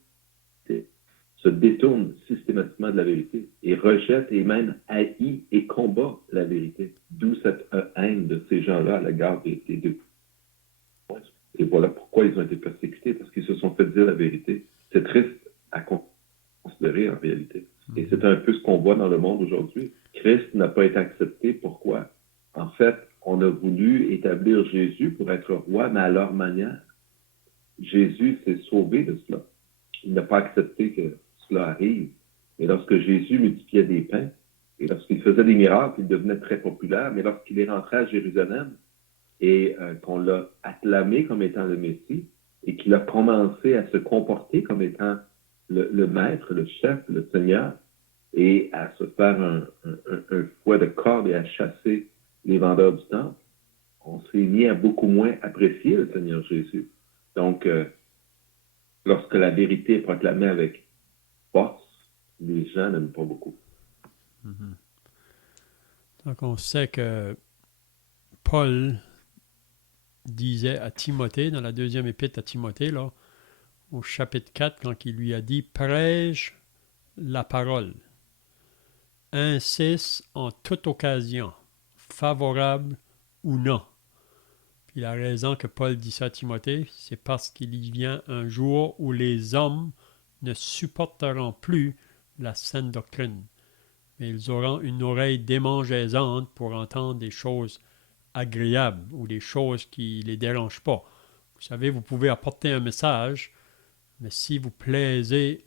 se détourne systématiquement de la vérité et rejette et même haït et combat la vérité. D'où cette haine de ces gens-là à l'égard des deux. Et voilà pourquoi ils ont été persécutés, parce qu'ils se sont fait dire la vérité. C'est triste à considérer en réalité. Et c'est un peu ce qu'on voit dans le monde aujourd'hui. Christ n'a pas été accepté. Pourquoi? En fait, on a voulu établir Jésus pour être roi, mais à leur manière. Jésus s'est sauvé de cela. Il n'a pas accepté que cela arrive. Et lorsque Jésus multipliait des pains, et lorsqu'il faisait des miracles, il devenait très populaire, mais lorsqu'il est rentré à Jérusalem et qu'on l'a acclamé comme étant le Messie, et qu'il a commencé à se comporter comme étant le maître, le chef, le Seigneur, et à se faire un fouet de corde et à chasser les vendeurs du temple, on s'est mis à beaucoup moins apprécier le Seigneur Jésus. Donc, lorsque la vérité est proclamée avec force, les gens n'aiment pas beaucoup. Donc, on sait que Paul disait à Timothée, dans la deuxième épître à Timothée, là, au chapitre 4, quand il lui a dit « Prêche la parole, insiste en toute occasion, favorable ou non. » Puis la raison que Paul dit ça à Timothée, c'est parce qu'il y vient un jour où les hommes ne supporteront plus la saine doctrine, mais ils auront une oreille démangeaisante pour entendre des choses agréables ou des choses qui ne les dérangent pas. Vous savez, vous pouvez apporter un message, mais si vous plaisez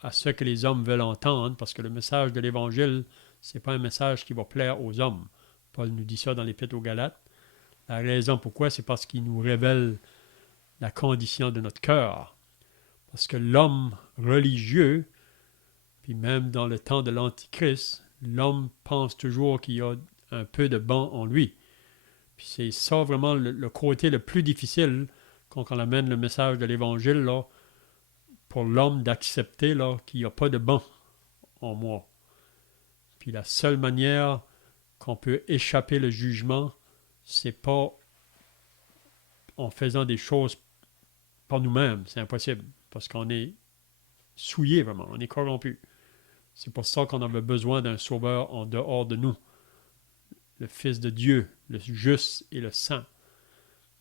à ce que les hommes veulent entendre, parce que le message de l'Évangile, ce n'est pas un message qui va plaire aux hommes. Paul nous dit ça dans l'Épître aux Galates. La raison pourquoi, c'est parce qu'il nous révèle la condition de notre cœur. Parce que l'homme religieux, puis même dans le temps de l'Antichrist, l'homme pense toujours qu'il y a un peu de bon en lui. Puis c'est ça vraiment le côté le plus difficile quand on amène le message de l'Évangile, là, pour l'homme d'accepter là, qu'il n'y a pas de bon en moi. Puis la seule manière qu'on peut échapper le jugement, c'est pas en faisant des choses par nous-mêmes. C'est impossible, parce qu'on est souillé vraiment, on est corrompu. C'est pour ça qu'on avait besoin d'un sauveur en dehors de nous. Le Fils de Dieu, le juste et le saint.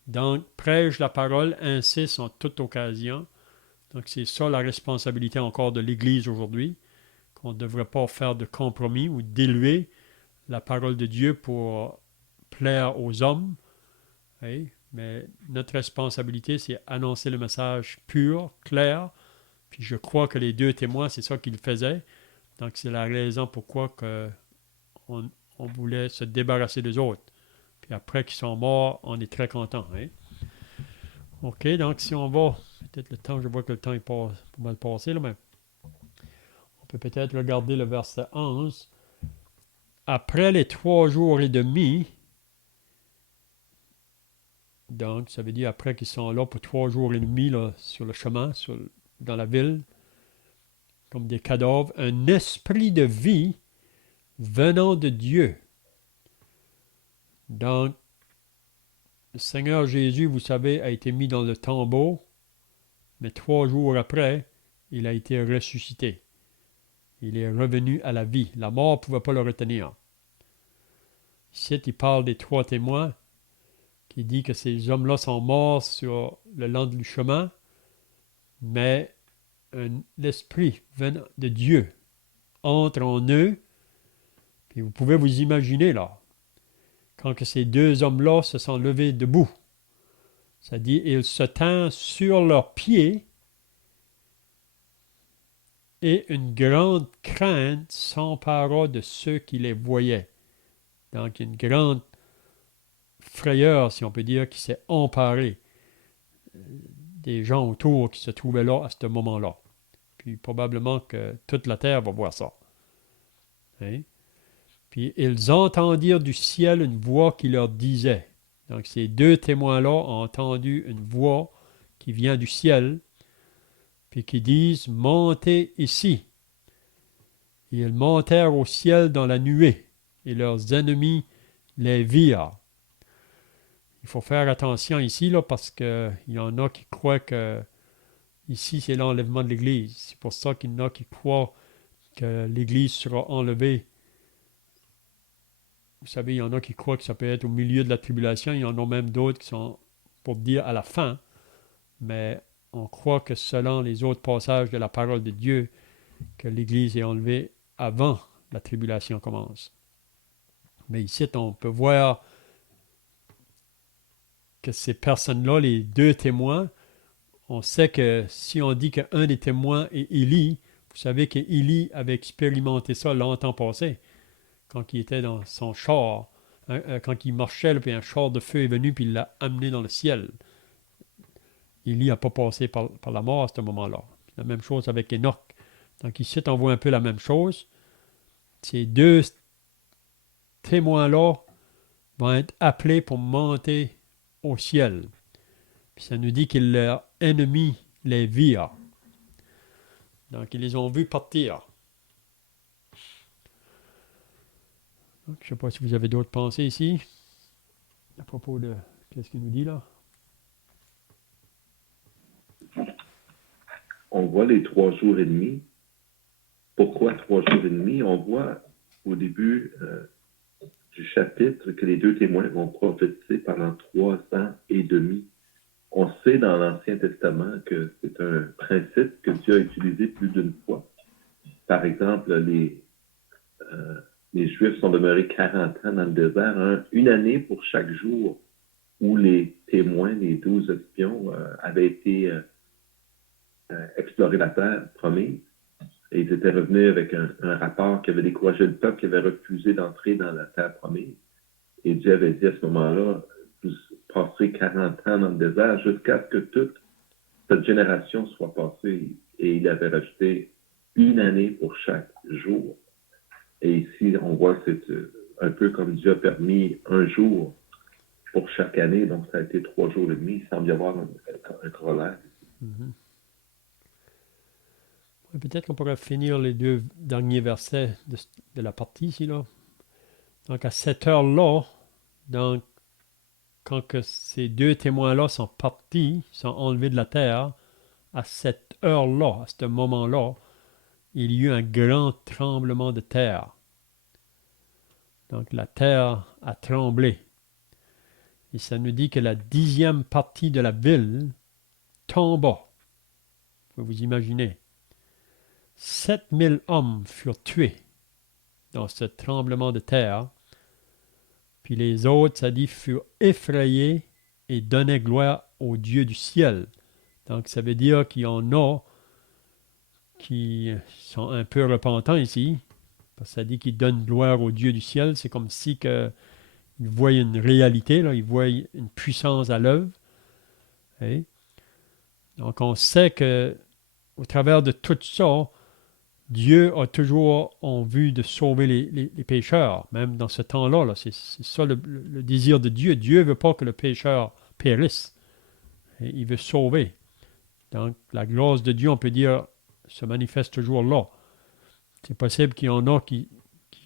Donc, prêche la parole, insiste en toute occasion. Donc, c'est ça la responsabilité encore de l'Église aujourd'hui, qu'on ne devrait pas faire de compromis ou diluer la parole de Dieu pour plaire aux hommes. Oui, mais notre responsabilité, c'est annoncer le message pur, clair. Puis je crois que les deux témoins, c'est ça qu'ils faisaient. Donc, c'est la raison pourquoi on voulait se débarrasser des autres. Puis après qu'ils sont morts, on est très content. Hein? OK, donc si on va peut-être le temps, je vois que le temps est pas mal passé, là, mais on peut peut-être regarder le verset 11. Après les 3 jours et demi, donc ça veut dire après qu'ils sont là pour 3 jours et demi là, sur le chemin, dans la ville, comme des cadavres, un esprit de vie venant de Dieu. Donc, le Seigneur Jésus, vous savez, a été mis dans le tombeau, mais 3 jours après, il a été ressuscité. Il est revenu à la vie. La mort ne pouvait pas le retenir. Ici, il parle des 3 témoins, qui dit que ces hommes-là sont morts sur le long du chemin, mais l'Esprit venant de Dieu entre en eux, puis vous pouvez vous imaginer là, quand que ces 2 hommes-là se sont levés debout, c'est-à-dire ils se tinrent sur leurs pieds et une grande crainte s'empara de ceux qui les voyaient. Donc une grande frayeur, si on peut dire, qui s'est emparée des gens autour qui se trouvaient là à ce moment-là. Puis probablement que toute la terre va voir ça. Hein? Puis ils entendirent du ciel une voix qui leur disait. Donc ces 2 témoins-là ont entendu une voix qui vient du ciel, puis qui disent, montez ici. Et ils montèrent au ciel dans la nuée, et leurs ennemis les virent. Il faut faire attention ici, là, parce qu'il y en a qui croient que ici, c'est l'enlèvement de l'Église. C'est pour ça qu'il y en a qui croient que l'Église sera enlevée. Vous savez, il y en a qui croient que ça peut être au milieu de la tribulation. Il y en a même d'autres qui sont pour dire à la fin. Mais on croit que selon les autres passages de la parole de Dieu, que l'Église est enlevée avant la tribulation commence. Mais ici, on peut voir que ces personnes-là, les 2 témoins, on sait que si on dit qu'un des témoins est Élie, vous savez qu'Élie avait expérimenté ça longtemps passé, quand il était dans son char, quand il marchait, là, puis un char de feu est venu, puis il l'a amené dans le ciel. Élie n'a pas passé par la mort à ce moment-là. La même chose avec Enoch. Donc ici, on voit un peu la même chose. Ces 2 témoins-là vont être appelés pour monter au ciel. Puis ça nous dit que leurs ennemis les virent. Donc ils les ont vus partir. Donc, je ne sais pas si vous avez d'autres pensées ici à propos de qu'est-ce qu'il nous dit là. On voit les 3 jours et demi. Pourquoi 3 jours et demi? On voit au début du chapitre que les 2 témoins vont prophétiser pendant 3 ans et demi. On sait dans l'Ancien Testament que c'est un principe que Dieu a utilisé plus d'une fois. Par exemple, les Juifs sont demeurés 40 ans dans le désert, une année pour chaque jour où les témoins, les 12 espions, avaient été explorer la terre promise. Et ils étaient revenus avec un rapport qui avait découragé le peuple qui avait refusé d'entrer dans la terre promise. Et Dieu avait dit à ce moment-là, vous passerez 40 ans dans le désert jusqu'à ce que toute cette génération soit passée. Et il avait rajouté 1 année pour chaque jour. Et ici, on voit que c'est un peu comme Dieu a permis 1 jour pour chaque année. Donc, ça a été 3 jours et demi. Il semble y avoir un corollaire. Mm-hmm. Peut-être qu'on pourrait finir les 2 derniers versets de la partie ici, là. Donc, à cette heure-là, donc, quand que ces 2 témoins-là sont partis, sont enlevés de la terre, à cette heure-là, à ce moment-là, il y eut un grand tremblement de terre. Donc, la terre a tremblé. Et ça nous dit que la 10e partie de la ville tomba. Vous pouvez vous imaginer. 7000 hommes furent tués dans ce tremblement de terre. Puis les autres, ça dit, furent effrayés et donnaient gloire au Dieu du ciel. Donc ça veut dire qu'il y en a qui sont un peu repentants ici. Parce que ça dit qu'ils donnent gloire au Dieu du ciel. C'est comme si ils voyaient une réalité, là, ils voyaient une puissance à l'œuvre. Hein? Donc, on sait que au travers de tout ça, Dieu a toujours en vue de sauver les pécheurs, même dans ce temps-là. Là. C'est ça le désir de Dieu. Dieu ne veut pas que le pécheur périsse. Et il veut sauver. Donc, la grâce de Dieu, on peut dire, se manifeste toujours là. C'est possible qu'il y en a qui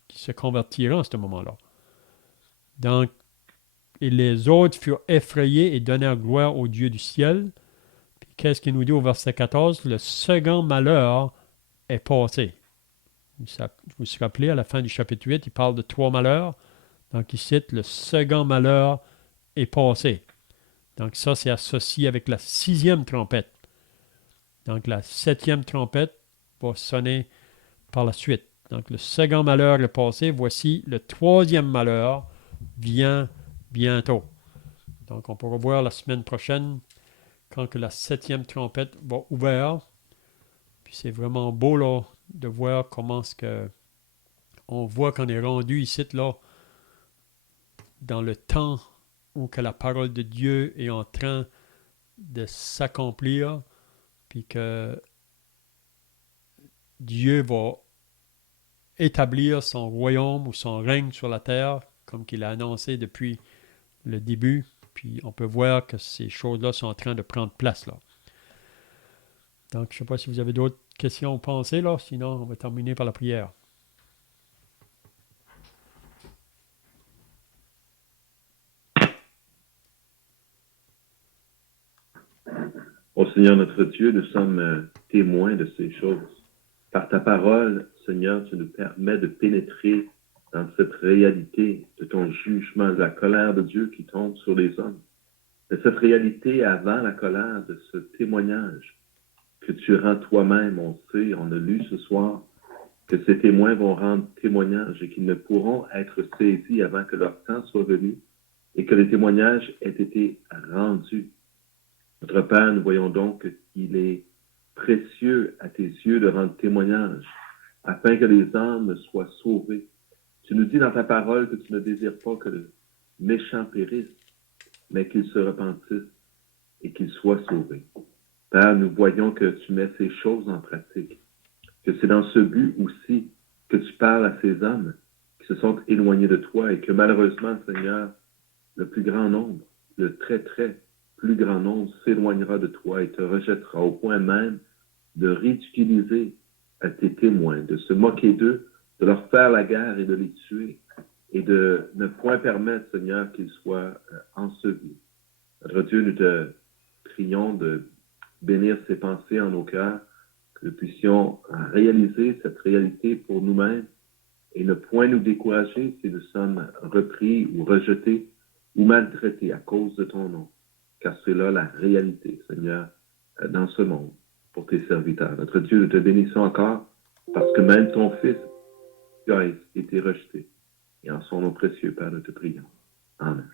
se convertiront à ce moment-là. Donc, et les autres furent effrayés et donnèrent gloire au Dieu du ciel. Puis qu'est-ce qu'il nous dit au verset 14? Le second malheur est passé. Vous vous rappelez, à la fin du chapitre 8, il parle de 3 malheurs. Donc, il cite le second malheur est passé. Donc, ça, c'est associé avec la 6e trompette. Donc, la 7e trompette va sonner par la suite. Donc, le second malheur est passé. Voici le 3e malheur vient bientôt. Donc, on pourra voir la semaine prochaine quand que la 7e trompette va ouvrir. Puis, c'est vraiment beau là, de voir comment est-ce que on voit qu'on est rendu ici, là, dans le temps où que la parole de Dieu est en train de s'accomplir, puis que Dieu va établir son royaume ou son règne sur la terre, comme qu'il a annoncé depuis le début. Puis on peut voir que ces choses-là sont en train de prendre place là. Donc, je ne sais pas si vous avez d'autres questions ou pensées, là. Sinon, on va terminer par la prière. Ô Seigneur notre Dieu, nous sommes témoins de ces choses. Par ta parole, Seigneur, tu nous permets de pénétrer dans cette réalité de ton jugement, de la colère de Dieu qui tombe sur les hommes. De cette réalité avant la colère, de ce témoignage que tu rends toi-même, on sait, on a lu ce soir, que ces témoins vont rendre témoignage et qu'ils ne pourront être saisis avant que leur temps soit venu et que les témoignages aient été rendus. Notre Père, nous voyons donc qu'il est précieux à tes yeux de rendre témoignage afin que les âmes soient sauvées. Tu nous dis dans ta parole que tu ne désires pas que le méchant périsse, mais qu'il se repentisse et qu'il soit sauvé. Père, nous voyons que tu mets ces choses en pratique, que c'est dans ce but aussi que tu parles à ces hommes qui se sont éloignés de toi et que malheureusement, Seigneur, le plus grand nombre, le très, très plus grand nombre s'éloignera de toi et te rejettera au point même de ridiculiser à tes témoins, de se moquer d'eux, de leur faire la guerre et de les tuer et de ne point permettre, Seigneur, qu'ils soient ensevelis. Notre Dieu, nous te prions de bénir ces pensées en nos cœurs, que nous puissions réaliser cette réalité pour nous-mêmes et ne point nous décourager si nous sommes repris ou rejetés ou maltraités à cause de ton nom, car c'est là la réalité, Seigneur, dans ce monde, pour tes serviteurs. Notre Dieu, nous te bénissons encore, parce que même ton Fils a été rejeté. Et en son nom précieux, Père, nous te prions. Amen.